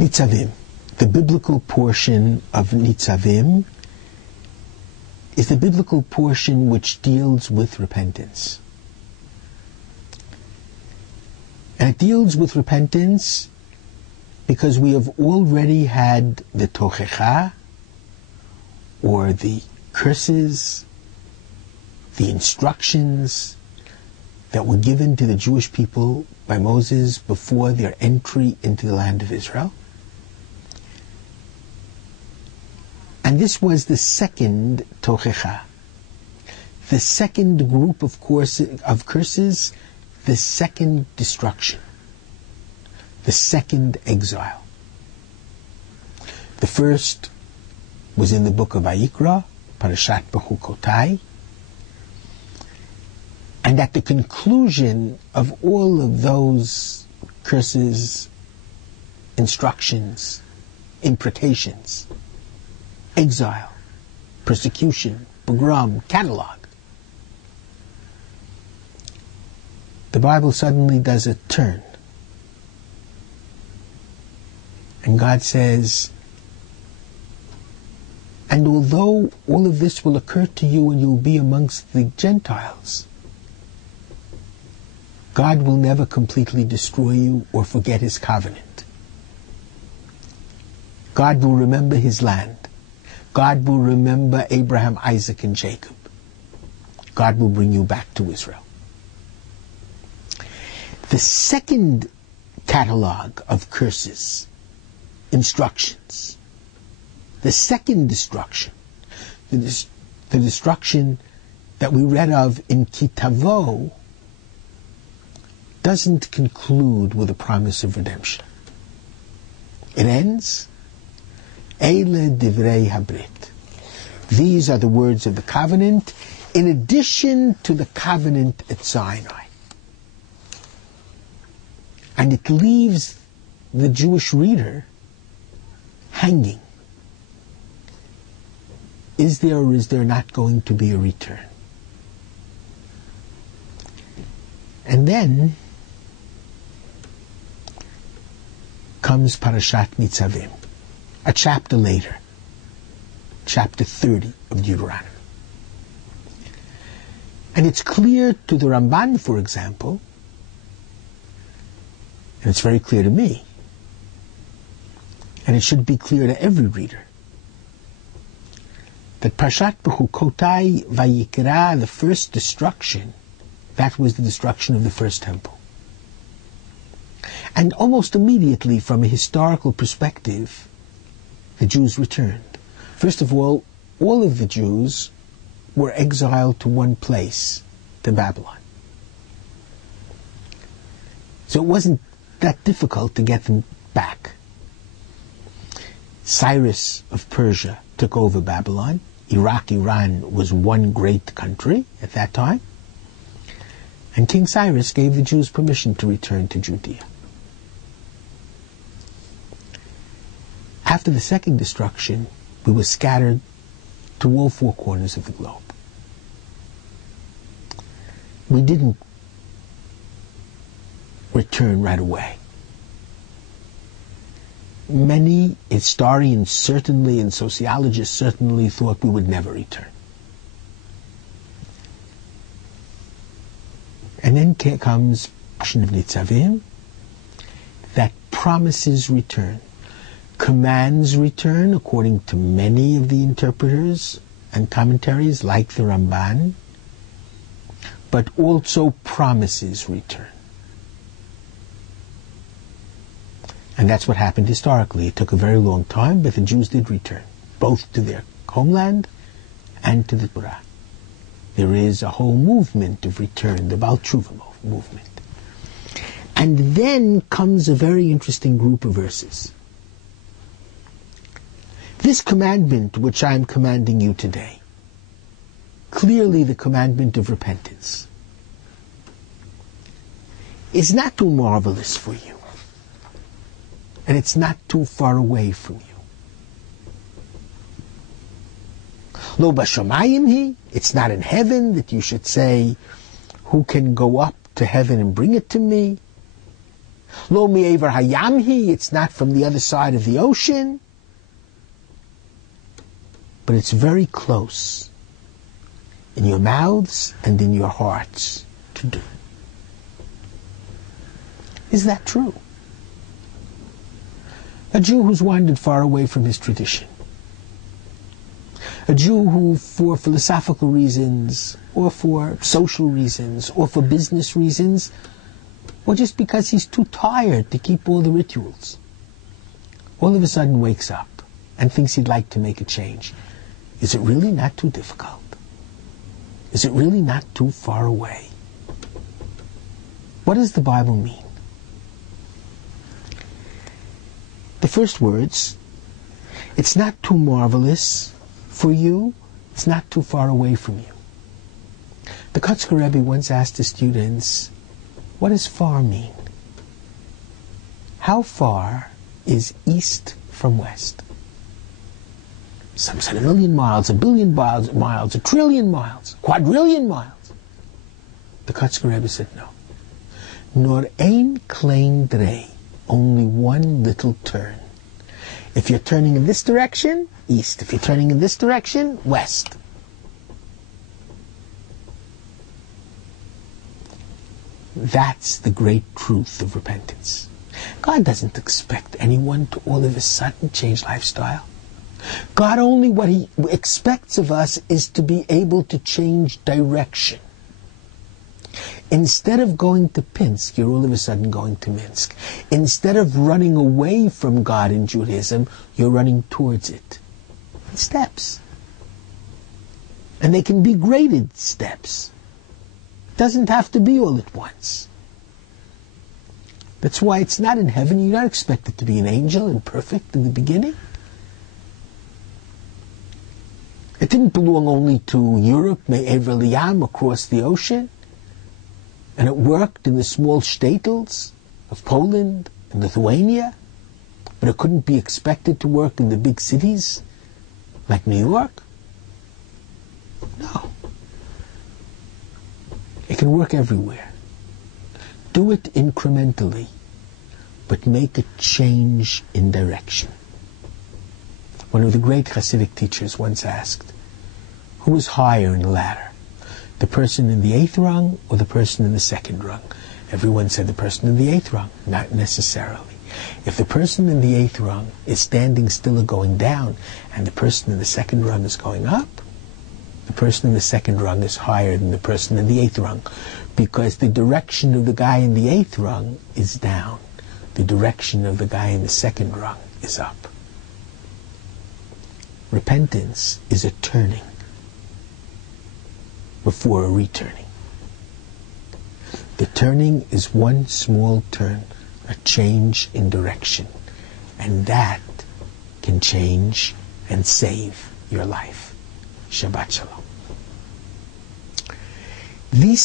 Nitzavim. The biblical portion of Nitzavim is the biblical portion which deals with repentance. And it deals with repentance because we have already had the tochecha, or the curses, the instructions that were given to the Jewish people by Moses before their entry into the land of Israel. And this was the second tochecha, the second group of curses, the second destruction, the second exile. The first was in the book of Vayikra, Parashat Bechukotai, and at the conclusion of all of those curses, instructions, imprecations, exile, persecution, pogrom, catalog, the Bible suddenly does a turn. And God says, and although all of this will occur to you and you'll be amongst the Gentiles, God will never completely destroy you or forget His covenant. God will remember His land. God will remember Abraham, Isaac, and Jacob. God will bring you back to Israel. The second catalog of curses, instructions, the second destruction, the destruction that we read of in Kitavo, doesn't conclude with a promise of redemption. It ends, Eile divrei habrit. These are the words of the covenant, in addition to the covenant at Sinai. And it leaves the Jewish reader hanging. Is there or is there not going to be a return? And then comes Parashat Nitzavim, a chapter later, chapter 30 of Deuteronomy. And it's clear to the Ramban, for example, and it's very clear to me, and it should be clear to every reader, that Parashat Bechukotai Vayikra, the first destruction, that was the destruction of the first temple. And almost immediately, from a historical perspective, the Jews returned. First of all of the Jews were exiled to one place, to Babylon. So it wasn't that difficult to get them back. Cyrus of Persia took over Babylon. Iraq, Iran was one great country at that time. And King Cyrus gave the Jews permission to return to Judea. After the second destruction, we were scattered to all four corners of the globe. We didn't return right away. Many historians certainly and sociologists certainly thought we would never return. And then comes the portion of Nitzavim that promises return, commands return according to many of the interpreters and commentaries like the Ramban, but also promises return. And that's what happened historically. It took a very long time, but the Jews did return, both to their homeland and to the Torah. There is a whole movement of return, the Baal Tshuva movement. And then comes a very interesting group of verses. This commandment which I am commanding you today, clearly the commandment of repentance, is not too marvelous for you. And it's not too far away from you. Lo b'shamayim hi, it's not in heaven that you should say, who can go up to heaven and bring it to me? Lo mi'ever hayamhi, it's not from the other side of the ocean. But it's very close in your mouths and in your hearts to do. Is that true? A Jew who's wandered far away from his tradition. A Jew who, for philosophical reasons, or for social reasons, or for business reasons, or just because he's too tired to keep all the rituals, all of a sudden wakes up and thinks he'd like to make a change. Is it really not too difficult? Is it really not too far away? What does the Bible mean? The first words, it's not too marvelous for you, it's not too far away from you. The Kotzker Rebbe once asked his students, what does far mean? How far is east from west? Some said 1,000,000 miles, 1,000,000,000 miles, 1,000,000,000,000 miles, quadrillion miles. The Kotzker Rebbe said no. Nor ein klein dreh, only one little turn. If you're turning in this direction, east. If you're turning in this direction, west. That's the great truth of repentance. God doesn't expect anyone to all of a sudden change lifestyle. God only what He expects of us is to be able to change direction. Instead of going to Pinsk, you're all of a sudden going to Minsk. Instead of running away from God in Judaism, you're running towards it. In steps. And they can be graded steps. It doesn't have to be all at once. That's why it's not in heaven. You're not expected to be an angel and perfect in the beginning. It didn't belong only to Europe, me'ever liyam, across the ocean. And it worked in the small shtetls of Poland and Lithuania, but it couldn't be expected to work in the big cities like New York. No. It can work everywhere. Do it incrementally, but make a change in direction. One of the great Hasidic teachers once asked, who is higher in the ladder? The person in the 8th rung or the person in the 2nd rung? Everyone said the person in the 8th rung. Not necessarily. If the person in the 8th rung is standing still or going down, and the person in the 2nd rung is going up, the person in the 2nd rung is higher than the person in the 8th rung, because the direction of the guy in the 8th rung is down. The direction of the guy in the 2nd rung is up. Repentance is a turning before a returning. The turning is one small turn, a change in direction, and that can change and save your life. Shabbat Shalom. These